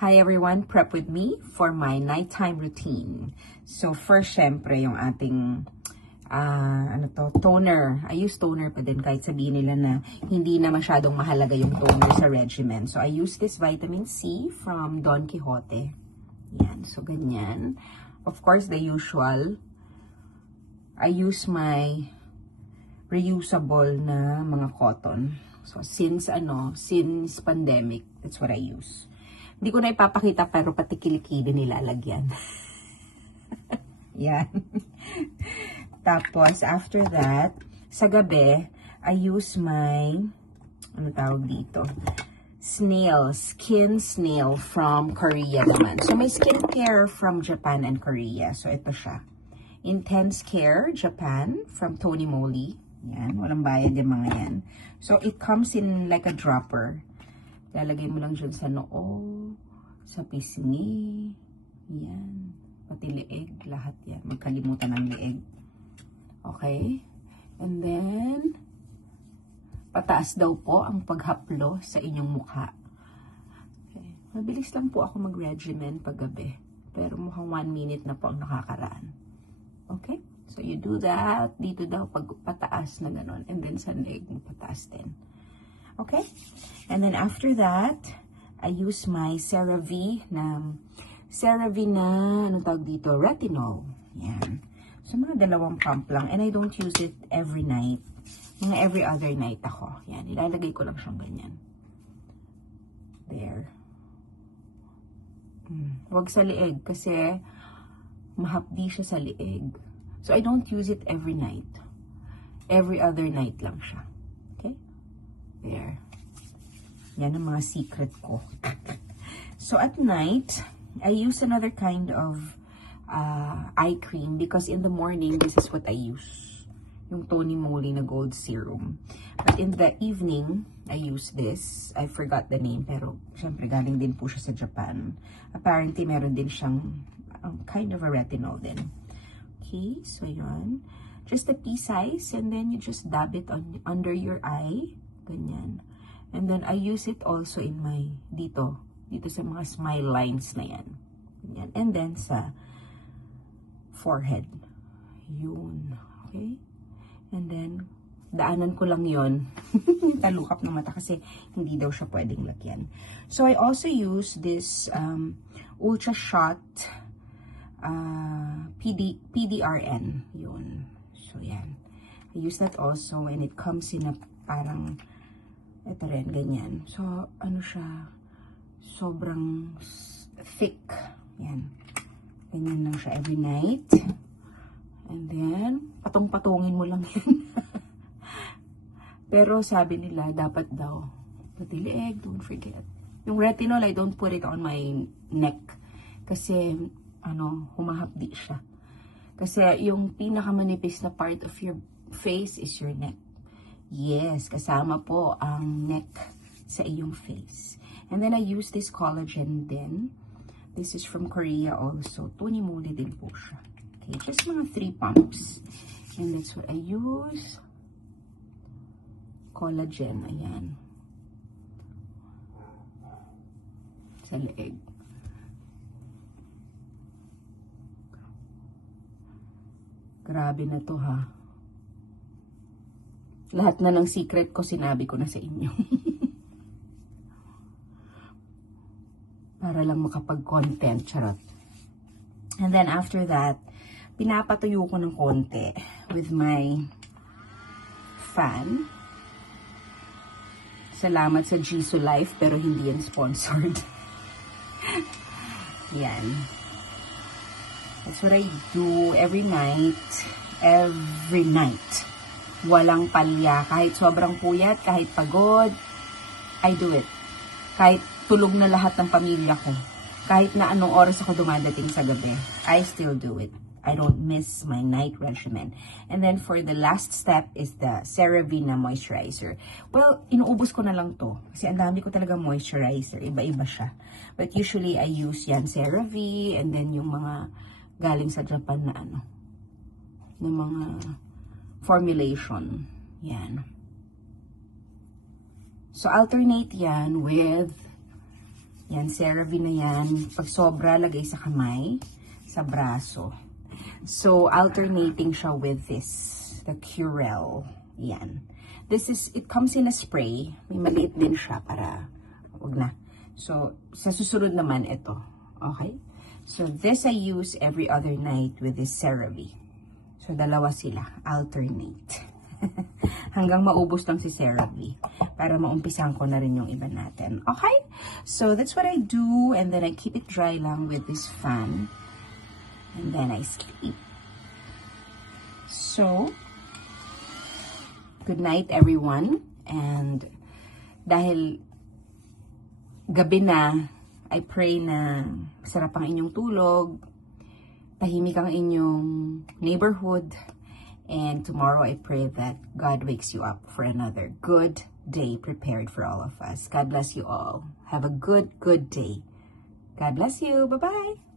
Hi everyone, prep with me for my nighttime routine. So first, syempre, yung ating toner. I use toner pa din kahit sabihin nila na hindi na masyadong mahalaga yung toner sa regimen. So I use this vitamin C from Don Quixote. Yan, so ganyan. Of course, the usual. I use my reusable na mga cotton. So since pandemic, that's what I use. Hindi ko na ipapakita pero pati kilikili nilalagyan. Yan. Tapos, after that, sa gabi, I use my, skin snail from Korea naman. So, may skincare from Japan and Korea. So, ito siya. Intense Care, Japan, from Tony Moly. Yan, walang bayad yung mga yan. So, it comes in like a dropper. Lalagay mo lang dyan sa noo, sa pisngi, yan, pati leeg, lahat yan. Magkalimutan ng leeg. Okay? And then, pataas daw po ang paghaplo sa inyong mukha. Okay. Mabilis lang po ako mag-regimen paggabi. Pero mukhang 1 minute na po ang nakakaraan. Okay? So, you do that. Dito daw pag pataas na ganon. And then sa leeg, pataas din. Okay? And then after that, I use my CeraVe na, retinol. Yan. So, mga 2 pump lang. And I don't use it every night. Mga every other night ako. Yan. Ilalagay ko lang siyang ganyan. There. Huwag sa lieg kasi mahapdi siya sa lieg. So, I don't use it every night. Every other night lang siya. Okay? There. Yan ang mga secret ko. So, at night, I use another kind of eye cream because in the morning, this is what I use. Yung Tony Moly na gold serum. But in the evening, I use this. I forgot the name, pero syempre galing din po siya sa Japan. Apparently, meron din siyang kind of a retinol din. Okay, so yun. Just a pea size, and then you just dab it under your eye. Ganyan. And then, I use it also in my, dito sa mga smile lines na yan. Ganyan. And then, sa forehead. Yun. Okay? And then, daanan ko lang yun. Talukap ng mata kasi hindi daw siya pwedeng lagyan. So, I also use this Ultra Shot PDRN. Yun. So, yan. I use that also and it comes in a parang ito rin, ganyan. So, ano siya, sobrang thick. Yan. Ganyan lang siya every night. And then, patong-patungin mo lang yan. Pero sabi nila, dapat daw, pati leeg, don't forget. Yung retinol, I don't put it on my neck. Kasi, humahapdi siya. Kasi yung pinakamanipis na part of your face is your neck. Yes, kasama po ang neck sa iyong face. And then I use this collagen din. This is from Korea also. Tony Moly din po siya. Okay, just mga 3 pumps. And that's what I use. Collagen, ayan. Sa leeg. Grabe na to ha. Lahat na ng secret ko, sinabi ko na sa inyo. Para lang makapag-content, charot. And then after that, pinapatuyo ko ng konti with my fan. Salamat sa Jisoo Life, pero hindi yan sponsored. Yan. That's what I do every night. Every night. Walang palya. Kahit sobrang puyat, kahit pagod, I do it. Kahit tulog na lahat ng pamilya ko. Kahit na anong oras ako dumadating sa gabi, I still do it. I don't miss my night regimen. And then for the last step is the CeraVe na moisturizer. Well, inuubos ko na lang to. Kasi ang dami ko talaga moisturizer. Iba-iba siya. But usually I use yan CeraVe and then yung mga galing sa Japan na na mga formulation. Yan. So, alternate yan with Yan, CeraVe na yan. Pag sobra, lagay sa kamay, sa braso. So, alternating siya with this, the Curel. Yan. It comes in a spray. May maliit din siya para, wag na. So, sa susunod naman ito. Okay? So, this I use every other night with this CeraVe. So, dalawa sila. Alternate. Hanggang maubos lang si CeraVe. Para maumpisan ko na rin yung iba natin. Okay? So, that's what I do. And then I keep it dry lang with this fan. And then I sleep. So, good night everyone. And dahil gabi na, I pray na sarap ang inyong tulog, tahimik ang inyong neighborhood, and tomorrow I pray that God wakes you up for another good day prepared for all of us. God bless you all. Have a good day. God bless you. Bye-bye.